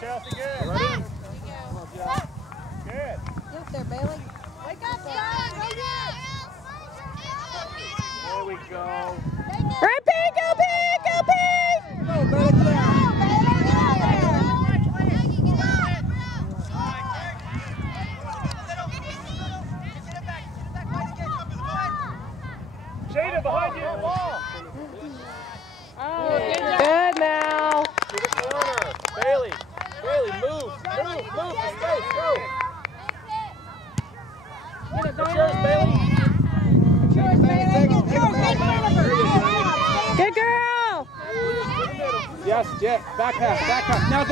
Chelsea, good. Ready? Come on, Jeff. Good. Get up there, Bailey. Wake up, John. Go get it. There we go. Right, Pig, go Pig, go Pig! Go, Bailey, get out. Jada, behind you. Ball. Oh, good now. To the corner. Bailey. Bailey, move. Move. Space, go. That's yours, Bailey. Good girl. Yes, Jet. Back pass. Now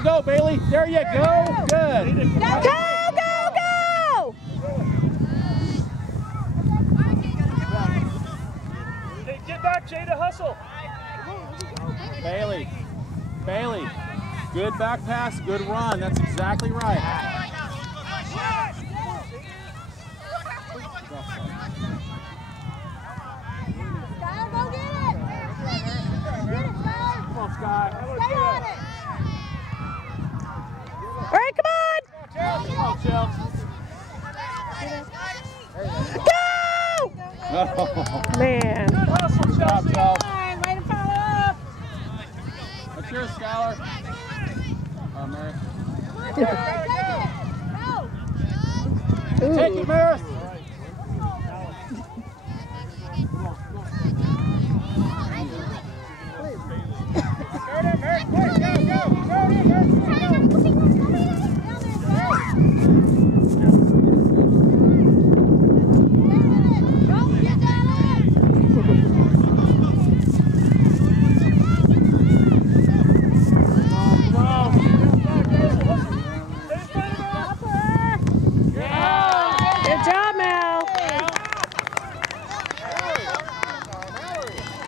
go, Bailey. There you go. Good. Go, go, go! Get back, Jada. Hustle. Bailey. Good back pass. Good run. That's exactly right. Come on, Scott. Stay on it. All right, come on. Come on, Chelsea. Go! Oh, Man. good job, Chelsea. Way to follow up. That's yours, Skylar. Mary. Go. Take it, Maris.